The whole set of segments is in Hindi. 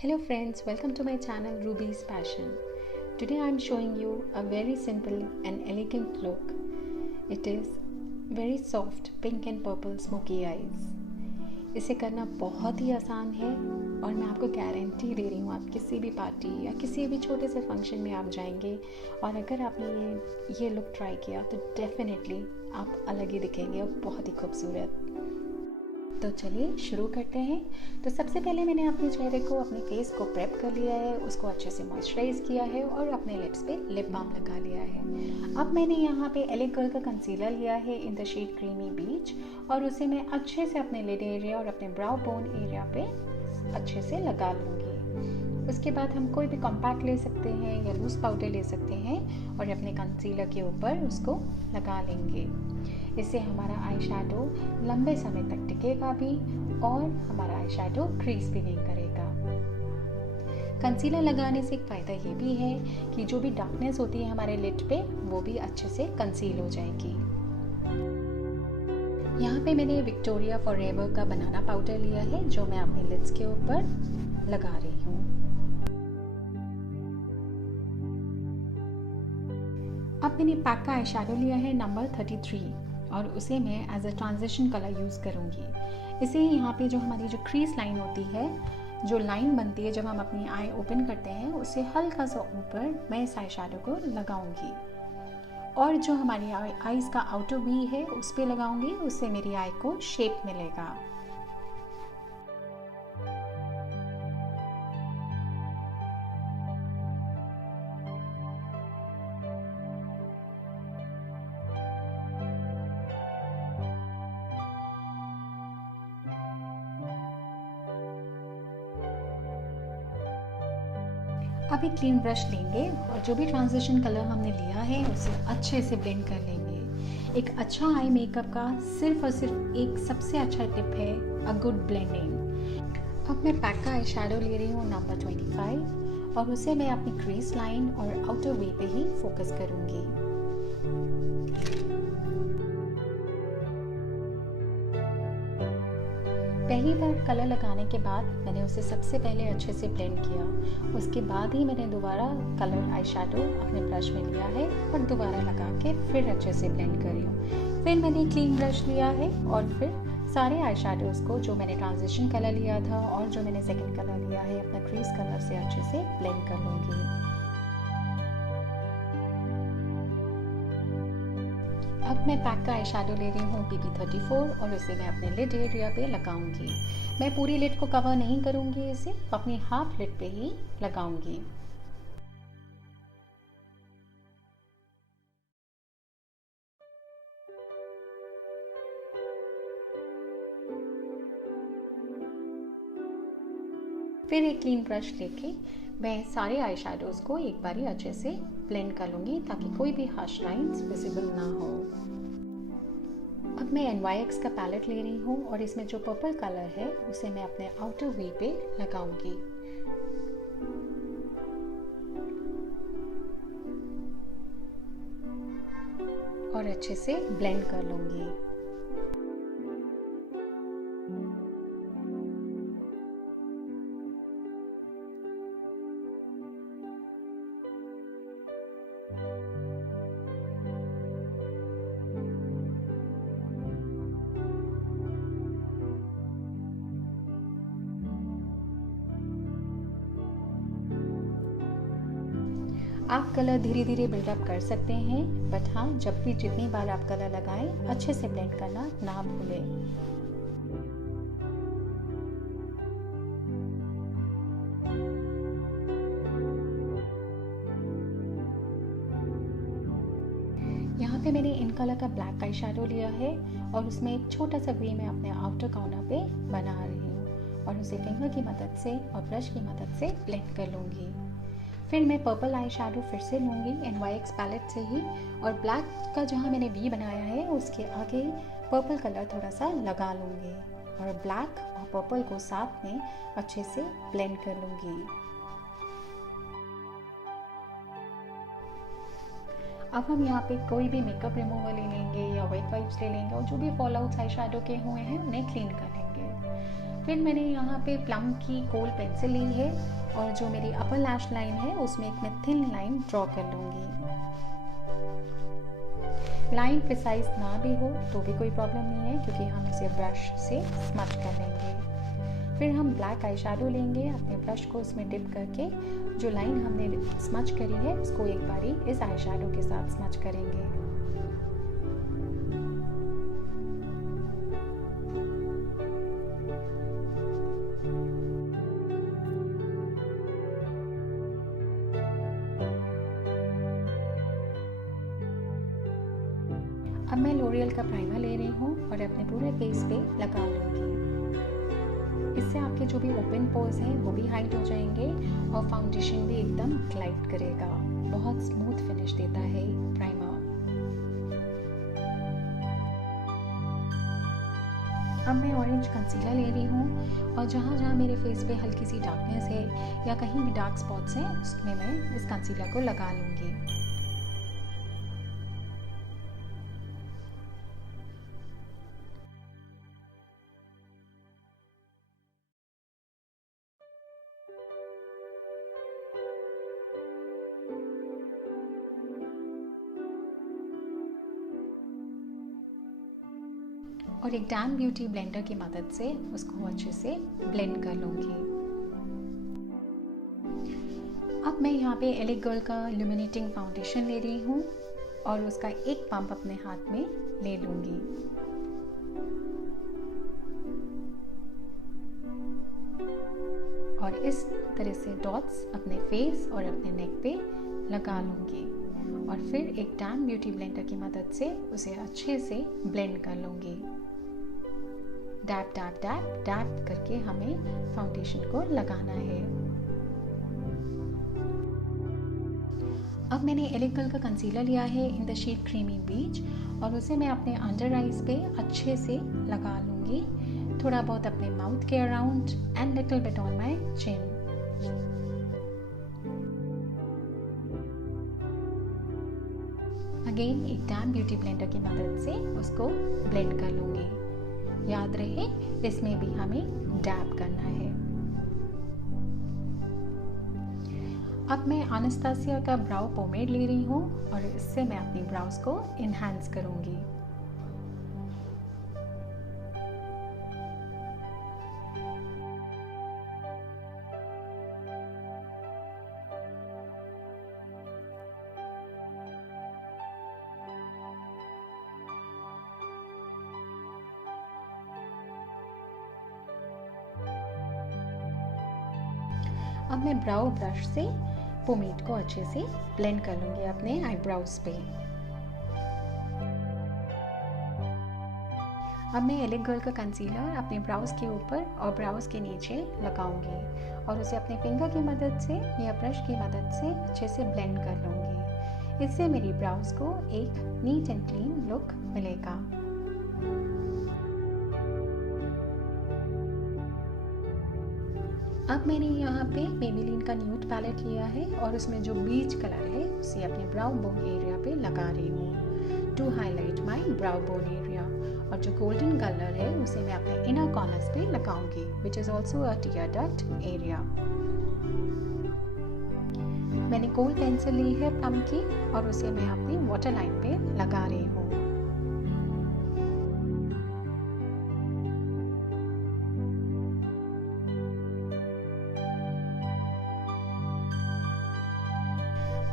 Hello friends, welcome to my channel Ruby's Passion. Today I am showing you a very simple and elegant look. It is very soft pink and purple smoky eyes. इसे करना बहुत ही आसान है और मैं आपको गारंटी दे रही हूँ आप किसी भी पार्टी या किसी भी छोटे से फंक्शन में आप जाएंगे और अगर आपने ये लुक ट्राई किया तो डेफिनेटली आप अलग ही दिखेंगे और बहुत ही खूबसूरत। तो चलिए शुरू करते हैं। तो सबसे पहले मैंने अपने चेहरे को अपने फेस को प्रेप कर लिया है, उसको अच्छे से मॉइस्चराइज किया है और अपने लिप्स पे लिप बाम लगा लिया है। अब मैंने यहाँ पे एले गर्ल का कंसीलर लिया है इन द शेड क्रीमी बीच और उसे मैं अच्छे से अपने लिड एरिया और अपने ब्राउ बोन एरिया पे अच्छे से लगा लूँगी। उसके बाद हम कोई भी कॉम्पैक्ट ले सकते हैं या लूज पाउडर ले सकते हैं और अपने कंसीलर के ऊपर उसको लगा लेंगे। इससे हमारा आई शैडो लंबे समय तक टिकेगा भी और हमारा आई शैडो क्रीज भी नहीं करेगा। कंसीलर लगाने से एक फ़ायदा ये भी है कि जो भी डार्कनेस होती है हमारे लिड पे वो भी अच्छे से कंसील हो जाएगी। यहाँ पे मैंने विक्टोरिया फॉरएवर का बनाना पाउडर लिया है जो मैं अपने लिड्स के ऊपर लगा रही हूँ। अब मैंने पैक का आई शैडो लिया है नंबर 33 और उसे मैं as a transition colour use करूँगी। इसे यहाँ पे जो हमारी जो क्रीज लाइन होती है, जो लाइन बनती है जब हम अपनी आई ओपन करते हैं, उससे हल्का सा ऊपर मैं इस आई शैडो को लगाऊंगी और जो हमारी आईज़ का आउटर वी है उस पर लगाऊंगी। उससे मेरी आई को शेप मिलेगा। अब एक क्लीन ब्रश लेंगे और जो भी ट्रांजिशन कलर हमने लिया है उसे अच्छे से ब्लेंड कर लेंगे। एक अच्छा आई मेकअप का सिर्फ और सिर्फ एक सबसे अच्छा टिप है अ गुड ब्लेंडिंग। अब मैं पैक का आई शैडो ले रही हूँ नंबर 25 और उसे मैं अपनी क्रीज लाइन और आउटर वे पे ही फोकस करूँगी। पहली बार कलर लगाने के बाद मैंने उसे सबसे पहले अच्छे से ब्लेंड किया। उसके बाद ही मैंने दोबारा कलर आई शैडो अपने ब्रश में लिया है और दोबारा लगा के फिर अच्छे से ब्लेंड कर रही हूँ। फिर मैंने क्लीन ब्रश लिया है और फिर सारे आई शैडोज़ को जो मैंने ट्रांजिशन कलर लिया था और जो मैंने सेकेंड कलर लिया है अपना क्रीज कलर से अच्छे से ब्लेंड कर लूँगी। अब मैं पैक का आई शैडो ले रही हूँ PP34 और उसे मैं अपने लिड एरिया पे लगाऊंगी। मैं पूरी लिड को कवर नहीं करूँगी, इसे अपनी हाफ लिड पे ही लगाऊंगी। फिर एक क्लीन ब्रश लेके मैं सारे आई शैडोज़ को एक बारी अच्छे से ब्लेंड कर लूँगी ताकि कोई भी हार्श लाइंस विजिबल ना हो। अब मैं NYX का पैलेट ले रही हूँ और इसमें जो पर्पल कलर है उसे मैं अपने आउटर वी पे लगाऊंगी। और अच्छे से ब्लेंड कर लूँगी। आप कलर धीरे धीरे बिल्डअप कर सकते हैं, बट हाँ जब भी जितनी बार आप कलर लगाएं अच्छे से ब्लेंड करना ना भूलें। यहाँ पे मैंने इन कलर का ब्लैक आई शैडो लिया है और उसमें एक छोटा सा वी मैं अपने आउटर कॉर्नर पे बना रही हूँ और उसे फिंगर की मदद से और ब्रश की मदद से ब्लेंड कर लूँगी। फिर मैं पर्पल आई शैडो फिर से लूँगी NYX पैलेट से ही और ब्लैक का जहाँ मैंने वी बनाया है उसके आगे पर्पल कलर थोड़ा सा लगा लूँगी और ब्लैक और पर्पल को साथ में अच्छे से ब्लेंड कर लूँगी। अब हम यहाँ पे कोई भी मेकअप रिमूवर ले लेंगे या वेट वाइप्स ले लेंगे और जो भी फॉल आउट्स आई शैडो के हुए हैं उन्हें क्लीन कर लेंगे। फिर मैंने यहाँ पे प्लम की कोल पेंसिल ली है और जो मेरी अपर लैश लाइन है उसमें एक मैं थिन लाइन ड्रॉ कर लूँगी। लाइन प्रिसाइज ना भी हो तो भी कोई प्रॉब्लम नहीं है, क्योंकि हम इसे ब्रश से स्मच कर लेंगे। फिर हम ब्लैक आई शेडो लेंगे, अपने ब्रश को उसमें डिप करके जो लाइन हमने स्मच करी है उसको एक बारी इस आई शेडो के साथ स्मच करेंगे। अब मैं लोरियल का प्राइमर ले रही हूँ और अपने पूरे फेस पे लगा लूँगी। इससे आपके जो भी ओपन पोर्स हैं वो भी हाइड हो जाएंगे और फाउंडेशन भी एकदम ग्लाइड करेगा। बहुत स्मूथ फिनिश देता है प्राइमर। अब मैं ऑरेंज कंसीलर ले रही हूँ और जहाँ जहाँ मेरे फेस पे हल्की सी डार्कनेस है या कहीं भी डार्क स्पॉट्स हैं उसमें मैं इस कंसीलर को लगा लूँगी। और एक डैम ब्यूटी ब्लेंडर की मदद से उसको अच्छे से ब्लेंड कर लूँगी। अब मैं यहाँ पे एलिक गर्ल का इल्यूमिनेटिंग फाउंडेशन ले रही हूँ और उसका एक पंप अपने हाथ में ले लूँगी। और इस तरह से डॉट्स अपने फेस और अपने नेक पे लगा लूँगी और फिर एक डैम ब्यूटी ब्लेंडर की मदद से उसे अच्छे से ब्लेंड कर लूँगी। डैप डैप डैप डैप करके हमें फाउंडेशन को लगाना है। अब मैंने एलिक गर्ल का कंसीलर लिया है इन द शेड क्रीमी बीच और उसे मैं अपने अंडर आइज पे अच्छे से लगा लूँगी, थोड़ा बहुत अपने माउथ के around and little bit on my chin. Again एक डैम ब्यूटी ब्लेंडर की मदद से उसको ब्लेंड कर लूँगी। याद रहे इसमें भी हमें डैब करना है। अब मैं एनास्टेसिया का ब्राउ पोमेड ले रही हूँ और इससे मैं अपनी ब्राउज को इन्हांस करूँगी। अब मैं ब्राउ ब्रश से पोमेड को अच्छे से ब्लेंड कर लूँगी अपने आईब्राउज पे। अब मैं एलिक गर्ल का कंसीलर अपने ब्राउज के ऊपर और ब्राउज के नीचे लगाऊंगी और उसे अपने फिंगर की मदद से या ब्रश की मदद से अच्छे से ब्लेंड कर लूँगी। इससे मेरी ब्राउज को एक नीट एंड क्लीन लुक मिलेगा। अब मैंने यहाँ पे मेबेलिन का न्यूड पैलेट लिया है और उसमें जो बीच कलर है उसे अपने ब्राउ बोन एरिया पे लगा रही हूँ to highlight my brow bone area. और जो गोल्डन कलर है उसे मैं अपने इनर कॉर्नर्स पे लगाऊंगी which is also a tear duct area. मैंने कोल पेंसिल ली है प्लम की और उसे मैं अपनी वाटर लाइन पे लगा रही हूँ।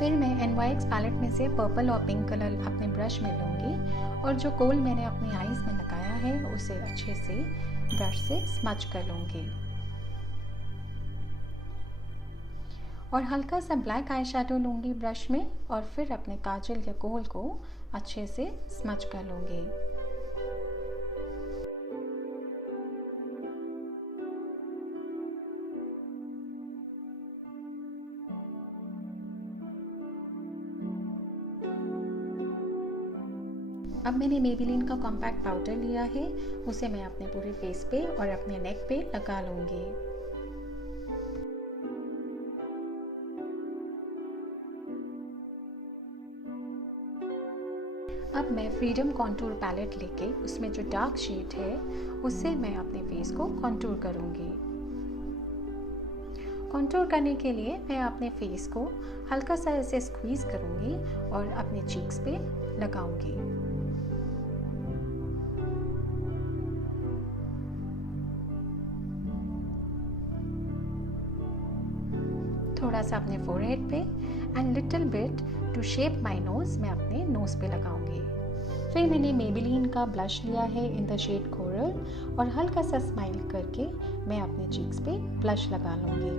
फिर मैं NYX पैलेट में से पर्पल और पिंक कलर अपने ब्रश में लूँगी और जो कोल मैंने अपनी आईज में लगाया है उसे अच्छे से ब्रश से स्मच कर लूँगी। और हल्का सा ब्लैक आई शेडो लूँगी ब्रश में और फिर अपने काजल या कोल को अच्छे से स्मच कर लूँगी। अब मैंने मेबेलिन का कॉम्पैक्ट पाउडर लिया है, उसे मैं अपने पूरे फेस पे और अपने नेक पे लगा लूँगी। अब मैं फ्रीडम कॉन्टूर पैलेट लेके उसमें जो डार्क शेड है उससे मैं अपने फेस को कॉन्टूर करूँगी। कॉन्टूर करने के लिए मैं अपने फेस को हल्का सा ऐसे स्क्वीज़ करूँगी और अपने चीक्स पे लगाऊँगी। थोड़ा सा अपने फोरहेड पे and little bit to shape my nose मैं अपने नोज पे लगाऊंगी। फिर मैंने मेबेलिन का ब्लश लिया है इन द शेड कोरल और हल्का सा स्माइल करके मैं अपने चीक्स पे ब्लश लगा लूँगी।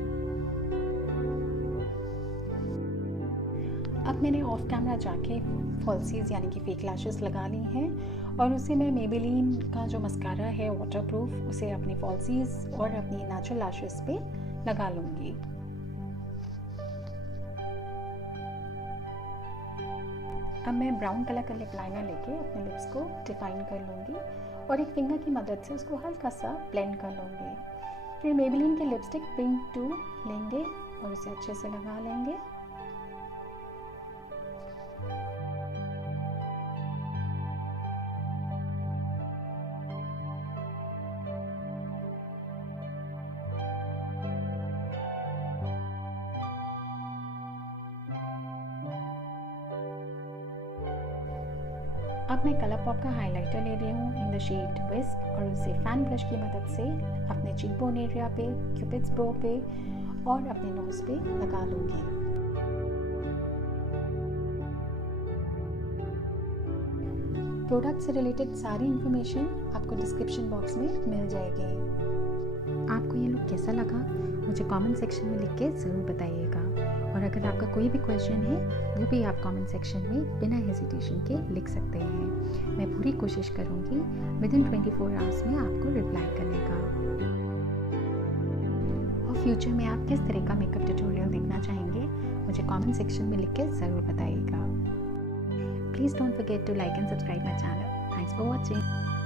अब मैंने ऑफ कैमरा जाके फॉल्सीज यानी कि फेक लैशेस लगा ली हैं और उसे मैं मेबेलिन का जो मस्कारा है वाटरप्रूफ उसे अपनी फॉल्सीज और अपनी नेचुरल लैशेस पे लगा लूँगी। अब मैं ब्राउन कलर का लिप लाइनर लेके अपने लिप्स को डिफाइन कर लूँगी और एक फिंगर की मदद से उसको हल्का सा ब्लेंड कर लूँगी। फिर मेबेलिन के लिपस्टिक पिंक 2 लेंगे और उसे अच्छे से लगा लेंगे। अब मैं कलर पॉप का हाइलाइटर ले रही हूँ इन द शेड विस्क और उसे फैन ब्रश की मदद से अपने चीक बोन एरिया पे, क्यूपिड्स बो पे और अपने नोज पे लगा लूँगी। प्रोडक्ट से रिलेटेड सारी इंफॉर्मेशन आपको डिस्क्रिप्शन बॉक्स में मिल जाएगी। आपको ये लुक कैसा लगा मुझे कमेंट सेक्शन में लिख के ज़रूर बताइएगा और अगर आपका कोई भी क्वेश्चन है वो भी आप कमेंट सेक्शन में बिना हेजिटेशन के लिख सकते हैं। मैं पूरी कोशिश करूँगी विदिन 24 आवर्स में आपको रिप्लाई करने का। और फ्यूचर में आप किस तरह का मेकअप ट्यूटोरियल देखना चाहेंगे मुझे कमेंट सेक्शन में लिख के ज़रूर बताइएगा। Please don't forget to like and subscribe my channel. Thanks for watching.